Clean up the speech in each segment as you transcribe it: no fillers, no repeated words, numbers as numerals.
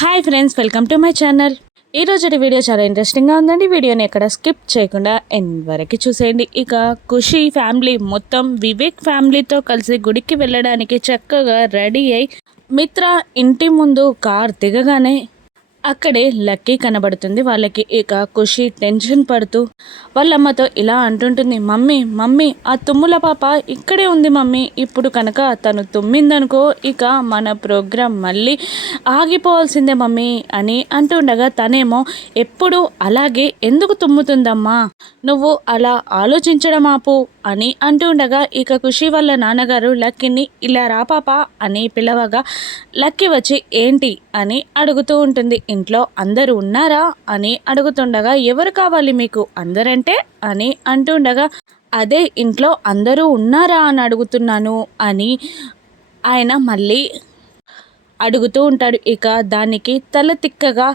Hi friends, welcome to my channel. ఈరోజు video చాలా ఇంట్రెస్టింగ్గా ఉందండి. వీడియోని ఎక్కడ స్కిప్ చేయకుండా ఎండ్ వరకు చూసేయండి. ఇక ఖుషి ఫ్యామిలీ మొత్తం వివేక్ ఫ్యామిలీతో కలిసి గుడికి వెళ్ళడానికి చక్కగా రెడీ అయి మిత్ర ఇంటి ముందు కార్ దిగగానే అక్కడే లక్కీ కనబడుతుంది వాళ్ళకి. ఇక ఖుషి టెన్షన్ పడుతూ వాళ్ళమ్మతో ఇలా అంటుంటుంది, మమ్మీ మమ్మీ ఆ తుమ్ముల పాప ఇక్కడే ఉంది మమ్మీ, ఇప్పుడు కనుక తను తుమ్మిందనుకో ఇక మన ప్రోగ్రాం మళ్ళీ ఆగిపోవాల్సిందే మమ్మీ అని అంటుండగా తనేమో ఎప్పుడు అలాగే ఎందుకు తుమ్ముతుందమ్మా, నువ్వు అలా ఆలోచించడం ఆపు అని అంటుండగా ఇక ఖుషి వాళ్ళ నాన్నగారు లక్కీని ఇలా రా పాప అని పిలవగా లక్కీ వచ్చి ఏంటి అని అడుగుతూ ఉంటుంది. ఇంట్లో అందరూ ఉన్నారా అని అడుగుతుండగా ఎవరు కావాలి మీకు అందరంటే అని అంటుండగా అదే ఇంట్లో అందరూ ఉన్నారా అని అడుగుతున్నాను అని ఆయన మళ్ళీ అడుగుతూ ఉంటాడు. ఇక దానికి తల తిక్కగా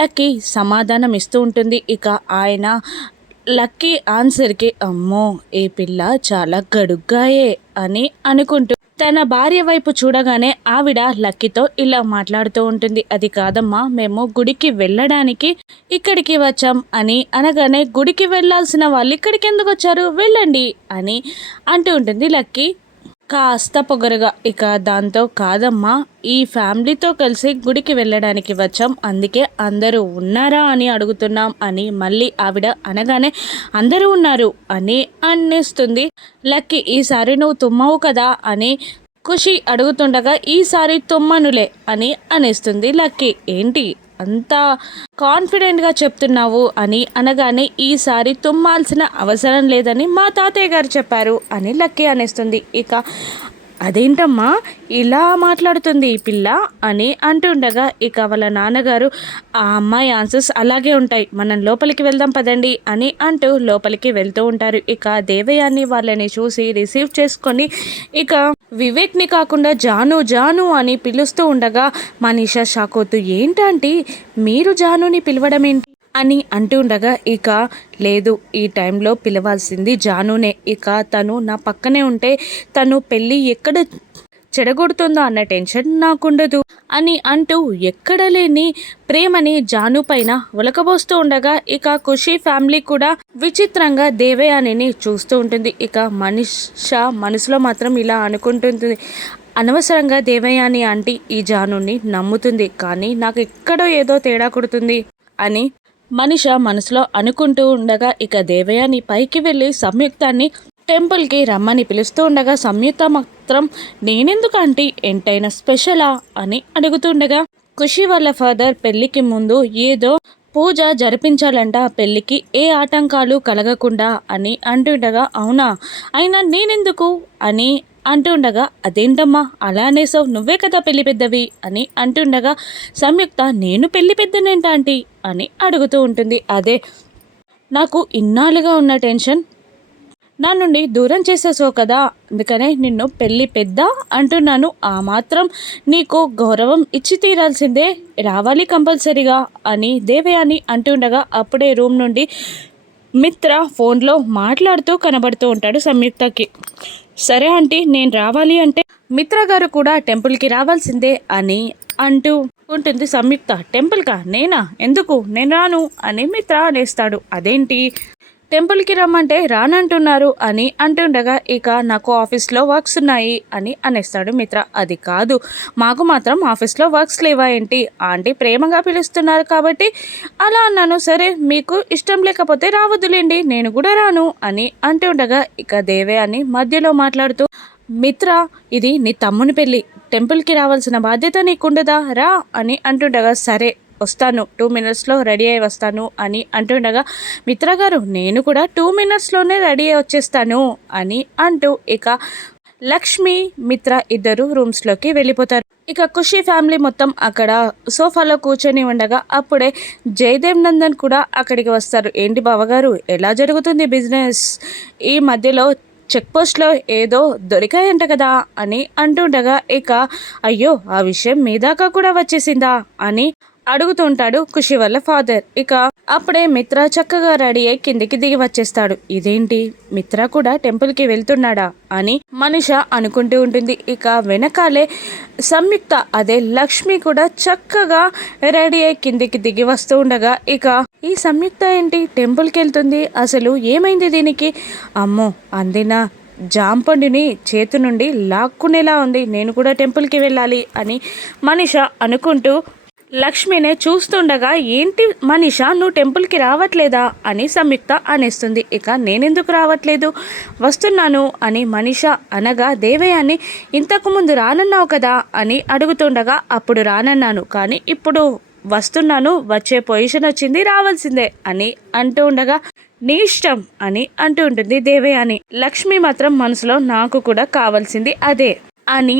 లక్కీ సమాధానం ఇస్తూ ఉంటుంది. ఇక ఆయన లక్కీ ఆన్సర్కి అమ్మో ఈ పిల్ల చాలా గడుగ్గాయే అని అనుకుంటూ తన భార్య వైపు చూడగానే ఆవిడ లక్కీతో ఇలా మాట్లాడుతూ ఉంటుంది, అది కాదమ్మా మేము గుడికి వెళ్ళడానికి ఇక్కడికి వచ్చాం అని అనగానే గుడికి వెళ్ళాల్సిన వాళ్ళు ఇక్కడికి ఎందుకు వచ్చారు, వెళ్ళండి అని అంటూ ఉంటుంది లక్కీ కాస్త పొగరుగా. ఇక దాంతో కాదమ్మా ఈ ఫ్యామిలీతో కలిసి గుడికి వెళ్ళడానికి వచ్చాం, అందుకే అందరూ ఉన్నారా అని అడుగుతున్నాం అని మళ్ళీ ఆవిడ అనగానే అందరూ ఉన్నారు అని అనేస్తుంది లక్కీ. ఈసారి నువ్వు తుమ్మవు కదా అని ఖుషి అడుగుతుండగా ఈసారి తుమ్మనులే అని అనేస్తుంది లక్కీ. ఏంటి అంత కాన్ఫిడెంట్గా చెప్తున్నావు అని అనగానే ఈసారి తుమ్మాల్సిన అవసరం లేదని మా తాతయ్య గారు చెప్పారు అని లక్కీ అనేస్తుంది. ఇక అదేంటమ్మా ఇలా మాట్లాడుతుంది ఈ పిల్ల అని అంటుండగా ఇక వాళ్ళ నాన్నగారు ఆ అమ్మాయి ఆన్సర్స్ అలాగే ఉంటాయి, మనం లోపలికి వెళ్దాం పదండి అని అంటూ లోపలికి వెళ్తూ ఉంటారు. ఇక దేవయాన్ని వాళ్ళని చూసి రిసీవ్ చేసుకొని ఇక వివేక్ని కాకుండా జాను జాను అని పిలుస్తూ ఉండగా మనీషా షాక్ అవుతూ ఏంటంటే మీరు జానుని పిలవడం ఏంటి అని అంటుండగా ఇక లేదు ఈ టైంలో పిలవాల్సింది జానునే, ఇక తను నా పక్కనే ఉంటే తను పెళ్ళి ఎక్కడ చెడగొడుతుందో అన్న టెన్షన్ నాకుండదు అని అంటూ ఎక్కడ లేని ప్రేమని జాను పైన ఉలకబోస్తూ ఉండగా ఇక ఖుషి ఫ్యామిలీ కూడా విచిత్రంగా దేవయానిని చూస్తూ ఉంటుంది. ఇక మనీషా మనసులో మాత్రం ఇలా అనుకుంటుంది, అనవసరంగా దేవయాని ఆంటీ ఈ జానుని నమ్ముతుంది, కానీ నాకు ఎక్కడో ఏదో తేడా కొడుతుంది అని మనీష మనసులో అనుకుంటూ ఉండగా ఇక దేవయాని పైకి వెళ్ళి సంయుక్తాన్ని టెంపుల్కి రమ్మని పిలుస్తూ ఉండగా సంయుక్త మాత్రం నేనెందుకు ఆంటీ ఎంతైనా స్పెషలా అని అడుగుతుండగా ఖుషి వాళ్ళ ఫాదర్ పెళ్ళికి ముందు ఏదో పూజ జరిపించాలంట, పెళ్ళికి ఏ ఆటంకాలు కలగకుండా అని అంటుండగా అవునా అయినా నేనెందుకు అని అంటుండగా అదేంటమ్మా అలా అనేసావు, నువ్వే కదా పెళ్లి పెద్దవి అని అంటుండగా సంయుక్త నేను పెళ్లి పెద్దనేంట ఆంటీ అని అడుగుతూ ఉంటుంది. అదే నాకు ఇన్నాళ్ళుగా ఉన్న టెన్షన్ నా నుండి దూరం చేసేసావు కదా, అందుకనే నిన్ను పెళ్ళి పెద్ద అంటున్నాను, ఆ మాత్రం నీకు గౌరవం ఇచ్చి తీరాల్సిందే, రావాలి కంపల్సరీగా అని దేవయాని అంటుండగా అప్పుడే రూమ్ నుండి మిత్ర ఫోన్లో మాట్లాడుతూ కనబడుతూ ఉంటాడు సంయుక్తకి. సరే ఆంటీ నేను రావాలి అంటే మిత్ర గారు కూడా టెంపుల్కి రావాల్సిందే అని అంటూ ఉంటుంది సంయుక్త. టెంపుల్కా నేనా, ఎందుకు నేను రాను అని మిత్ర అనేస్తాడు. అదేంటి టెంపుల్కి రమ్మంటే రానంటున్నారు అని అంటుండగా ఇక నాకు ఆఫీస్లో వర్క్స్ ఉన్నాయి అని అనేస్తాడు మిత్ర. అది కాదు మాకు మాత్రం ఆఫీస్లో వర్క్స్ లేవా ఏంటి, ఆంటీ ప్రేమగా పిలుస్తున్నారు కాబట్టి అలా అన్నాను, సరే మీకు ఇష్టం లేకపోతే రావద్దులేండి నేను కూడా రాను అని అంటుండగా ఇక దేవే అని మధ్యలో మాట్లాడుతూ మిత్ర ఇది నీ తమ్ముని పెళ్ళి, టెంపుల్కి రావాల్సిన బాధ్యత నీకుండదా, రా అని అంటుండగా సరే వస్తాను 2 మినిట్స్లో రెడీ అయి వస్తాను అని అంటుండగా మిత్ర గారు నేను కూడా 2 మినిట్స్లోనే రెడీ అయి వచ్చేస్తాను అని అంటూ ఇక లక్ష్మి మిత్ర ఇద్దరు రూమ్స్లోకి వెళ్ళిపోతారు. ఇక ఖుషి ఫ్యామిలీ మొత్తం అక్కడ సోఫాలో కూర్చొని ఉండగా అప్పుడే జయదేవ్ నందన్ కూడా అక్కడికి వస్తారు. ఏంటి బావగారు ఎలా జరుగుతుంది బిజినెస్, ఈ మధ్యలో చెక్ పోస్ట్లో ఏదో దొరికాయంట కదా అని అంటుండగా ఇక అయ్యో ఆ విషయం మీ దాకా కూడా వచ్చేసిందా అని అడుగుతుంటాడు ఖుషి వాళ్ళ ఫాదర్. ఇక అప్పుడే మిత్ర చక్కగా రెడీ అయి కిందికి దిగి వచ్చేస్తాడు. ఇదేంటి, మిత్ర కూడా టెంపుల్కి వెళ్తున్నాడా అని మనిష అనుకుంటూ ఉంటుంది. ఇక వెనకాలే సంయుక్త అదే లక్ష్మి కూడా చక్కగా రెడీ అయి కిందికి దిగి వస్తూ ఉండగా ఇక ఈ సంయుక్త ఏంటి టెంపుల్కి వెళ్తుంది, అసలు ఏమైంది దీనికి, అమ్మో అందిన జాంపండుని చేతి నుండి లాక్కునేలా ఉంది, నేను కూడా టెంపుల్కి వెళ్ళాలి అని మనిష అనుకుంటూ లక్ష్మినే చూస్తుండగా ఏంటి మనీష నువ్వు టెంపుల్కి రావట్లేదా అని సంయుక్త అనేస్తుంది. ఇక నేనెందుకు రావట్లేదు, వస్తున్నాను అని మనీష అనగా దేవయాన్ని ఇంతకుముందు రానన్నావు కదా అని అడుగుతుండగా అప్పుడు రానన్నాను కానీ ఇప్పుడు వస్తున్నాను, వచ్చే పొజిషన్ వచ్చింది, రావాల్సిందే అని అంటూ ఉండగా నీ ఇష్టం అని అంటూ ఉంటుంది దేవయాని. లక్ష్మి మాత్రం మనసులో నాకు కూడా కావాల్సింది అదే అని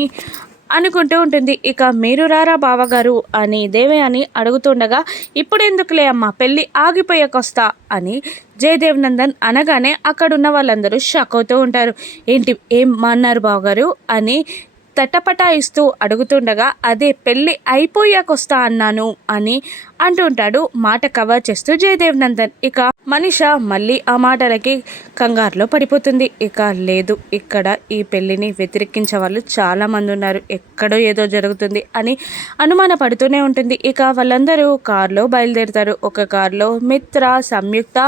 అనుకుంటూ ఉంటుంది. ఇక మీరు రారా బావగారు అని దేవయాని అడుగుతుండగా ఇప్పుడు ఎందుకులే అమ్మ పెళ్ళి ఆగిపోయాకొస్తా అని జయదేవ్ నందన్ అనగానే అక్కడున్న వాళ్ళందరూ షాక్ అవుతూ ఉంటారు. ఏంటి ఏం అన్నారు బావగారు అని తటపటాయిస్తూ అడుగుతుండగా అదే పెళ్ళి అయిపోయాకొస్తా అన్నాను అని అంటుంటాడు మాట కవర్ చేస్తూ జయదేవ్ నందన్. ఇక మనిష మళ్ళీ ఆ మాటలకి కంగారులో పడిపోతుంది. ఇక లేదు, ఇక్కడ ఈ పెళ్ళిని వ్యతిరేకించే వాళ్ళు చాలామంది ఉన్నారు, ఎక్కడో ఏదో జరుగుతుంది అని అనుమాన పడుతూనే ఉంటుంది. ఇక వాళ్ళందరూ కారులో బయలుదేరుతారు. ఒక కారులో మిత్ర, సంయుక్త,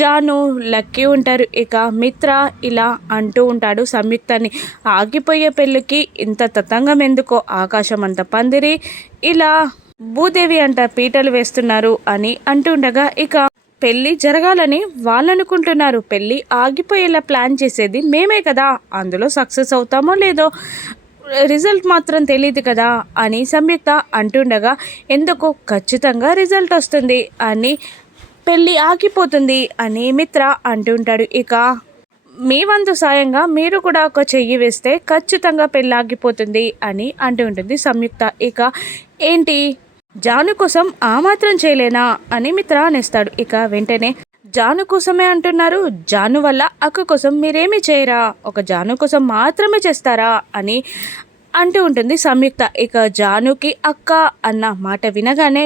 జాను, లక్కీ ఉంటారు. ఇక మిత్ర ఇలా అంటూ ఉంటాడు సంయుక్తని, ఆగిపోయే పెళ్ళికి ఇంత తతంగం ఎందుకో, ఆకాశం అంత పందిరి, ఇలా భూదేవి అంట పీటలు వేస్తున్నారు అని అంటుండగా ఇక పెళ్ళి జరగాలని వాళ్ళనుకుంటున్నారు, పెళ్ళి ఆగిపోయేలా ప్లాన్ చేసేది మేమే కదా, అందులో సక్సెస్ అవుతామో లేదో రిజల్ట్ మాత్రం తెలియదు కదా అని సంయుక్త అంటుండగా ఎందుకు ఖచ్చితంగా రిజల్ట్ వస్తుంది అని పెళ్ళి ఆగిపోతుంది అని మిత్ర అంటుంటాడు. ఇక మీ వంతు సాయంగా మీరు కూడా ఒక చెయ్యి వేస్తే ఖచ్చితంగా పెళ్ళి ఆగిపోతుంది అని అంటూ ఉంటుంది సంయుక్త. ఇక ఏంటి జాను కోసం ఆ మాత్రం చేయలేనా అని మిత్ర అనేస్తాడు. ఇక వెంటనే జాను కోసమే అంటున్నారు, జాను వల్ల అక్క కోసం మీరేమీ చేయరా, ఒక జాను కోసం మాత్రమే చేస్తారా అని అంటూ ఉంటుంది సంయుక్త. ఇక జానుకి అక్క అన్న మాట వినగానే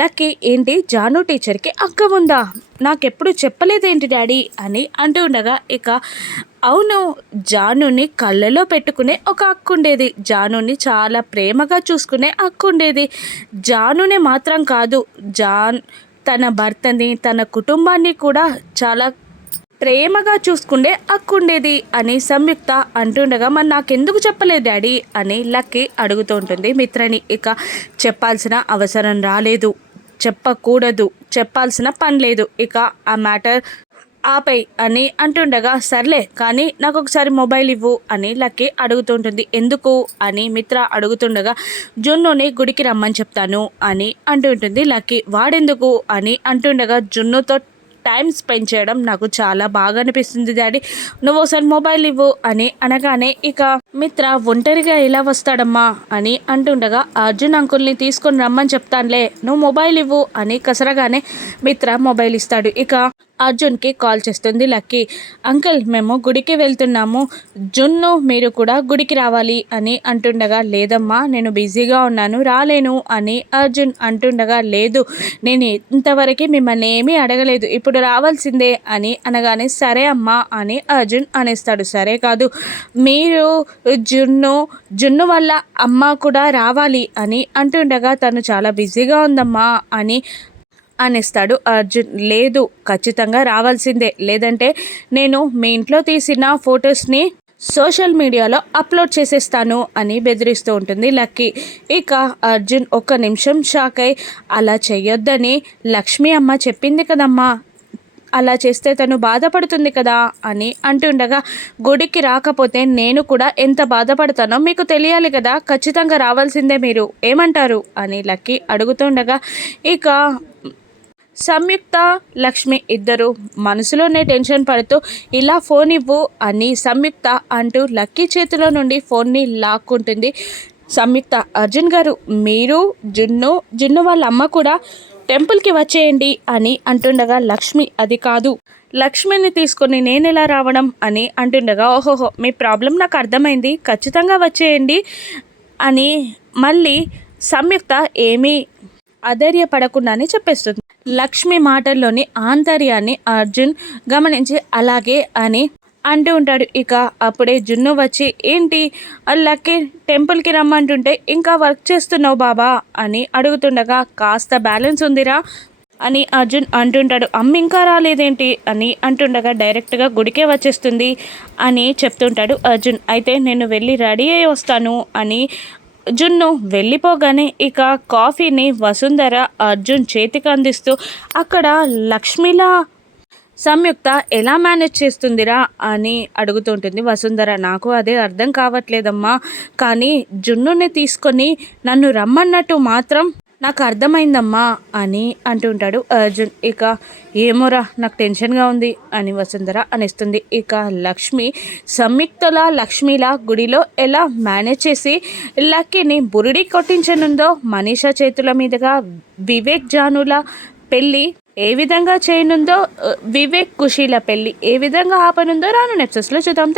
లక్కీ ఏంటి జాను టీచర్కి అక్క ఉందా, నాకెప్పుడు చెప్పలేదేంటి డాడీ అని అంటూ ఉండగా ఇక అవును, జానుని కళ్ళలో పెట్టుకునే ఒక అక్క ఉండేది, జానుని చాలా ప్రేమగా చూసుకునే అక్క ఉండేది, జానునే మాత్రం కాదు తన భర్తని తన కుటుంబాన్ని కూడా చాలా ప్రేమగా చూసుకుండే అక్కుండేది అని సంయుక్త అంటుండగా మరి నాకెందుకు చెప్పలేదు డాడీ అని లక్కీ అడుగుతూ ఉంటుంది మిత్రని. ఇక చెప్పాల్సిన అవసరం రాలేదు, చెప్పకూడదు, చెప్పాల్సిన పని లేదు, ఇక ఆ మ్యాటర్ ఆపై అని అంటుండగా సర్లే కానీ నాకు ఒకసారి మొబైల్ ఇవ్వు అని లక్కీ అడుగుతుంటుంది. ఎందుకు అని మిత్ర అడుగుతుండగా జున్నుని గుడికి రమ్మని చెప్తాను అని అంటుంటుంది లక్కీ. వాడెందుకు అని అంటుండగా జున్నుతో టైం స్పెండ్ చేయడం నాకు చాలా బాగా అనిపిస్తుంది డాడీ, నువ్వు ఒకసారి మొబైల్ ఇవ్వు అని అనగానే ఇక మిత్ర ఒంటరిగా ఎలా వస్తాడమ్మా అని అంటుండగా అర్జున్ అంకుల్ని తీసుకొని రమ్మని చెప్తానులే, నువ్వు మొబైల్ ఇవ్వు అని కసరగానే మిత్ర మొబైల్ ఇస్తాడు. ఇక అర్జున్కి కాల్ చేస్తుంది లక్కీ. అంకుల్ మేము గుడికి వెళ్తున్నాము, జున్ను మీరు కూడా గుడికి రావాలి అని అంటుండగా లేదమ్మా నేను బిజీగా ఉన్నాను రాలేను అని అర్జున్ అంటుండగా లేదు నేను ఇంతవరకు మిమ్మల్ని ఏమీ అడగలేదు, ఇప్పుడు రావాల్సిందే అని అనగానే సరే అమ్మా అని అర్జున్ అనేస్తాడు. సరే కాదు మీరు జున్ను వల్ల అమ్మ కూడా రావాలి అని అంటుండగా తను చాలా బిజీగా ఉందమ్మా అని అనేస్తాడు అర్జున్. లేదు ఖచ్చితంగా రావాల్సిందే, లేదంటే నేను మీ ఇంట్లో తీసిన ఫొటోస్ని సోషల్ మీడియాలో అప్లోడ్ చేసేస్తాను అని బెదిరిస్తూ ఉంటుంది లక్కీ. ఇక అర్జున్ ఒక్క నిమిషం షాక్ అయి అలా చెయ్యొద్దని లక్ష్మి అమ్మ చెప్పింది కదమ్మా, అలా చేస్తే తను బాధపడుతుంది కదా అని అంటుండగా గుడికి రాకపోతే నేను కూడా ఎంత బాధపడతానో మీకు తెలియాలి కదా, ఖచ్చితంగా రావాల్సిందే, మీరు ఏమంటారు అని లక్కీ అడుగుతుండగా ఇక సంయుక్త లక్ష్మి ఇద్దరు మనసులోనే టెన్షన్ పడుతూ ఇలా ఫోన్ ఇవ్వు అని సంయుక్త అంటూ లక్కీ చేతిలో నుండి ఫోన్ని లాక్కుంటుంది సంయుక్త. అర్జున్ గారు మీరు జున్ను వాళ్ళ అమ్మ కూడా టెంపుల్కి వచ్చేయండి అని అంటుండగా లక్ష్మి అది కాదు, లక్ష్మిని తీసుకొని నేను ఎలా రావడం అని అంటుండగా ఓహోహో మీ ప్రాబ్లం నాకు అర్థమైంది, ఖచ్చితంగా వచ్చేయండి అని మళ్ళీ సంయుక్త ఏమీ అధైర్యపడకుండానే చెప్పేస్తుంది. లక్ష్మి మాటల్లోని ఆంతర్యాన్ని అర్జున్ గమనించి అలాగే అని అంటూ ఉంటాడు. ఇక అప్పుడే జున్ను వచ్చి ఏంటి లక్కీ టెంపుల్కి రమ్మంటుంటే ఇంకా వర్క్ చేస్తున్నావు బాబా అని అడుగుతుండగా కాస్త బ్యాలెన్స్ ఉందిరా అని అర్జున్ అంటుంటాడు. అమ్మ ఇంకా రాలేదేంటి అని అంటుండగా డైరెక్ట్గా గుడికే వచ్చేస్తుంది అని చెప్తుంటాడు అర్జున్. అయితే నేను వెళ్ళి రెడీ అయ్యి వస్తాను అని జున్ను వెళ్ళిపోగానే ఇక కాఫీని వసుంధర అర్జున్ చేతికి అందిస్తూ అక్కడ లక్ష్మిలా సంయుక్త ఎలా మేనేజ్ చేస్తుందిరా అని అడుగుతుంటుంది వసుంధర. నాకు అదే అర్థం కావట్లేదమ్మా, కానీ జున్నుని తీసుకొని నన్ను రమ్మన్నట్టు మాత్రం నాకు అర్థమైందమ్మా అని అంటుంటాడు అర్జున్. ఇక ఏమోరా నాకు టెన్షన్గా ఉంది అని వసుంధర అనిస్తుంది. ఇక లక్ష్మి సంయుక్తలా లక్ష్మిలా గుడిలో ఎలా మేనేజ్ చేసి లక్కీని బురిడి కొట్టించనుందో, మనీషా చేతుల మీదుగా వివేక్ జానుల పెళ్ళి ఏ విధంగా చేయనుందో, వివేక్ ఖుషీల పెళ్ళి ఏ విధంగా ఆపనుందో రాను నెప్సెస్లో చూద్దాం.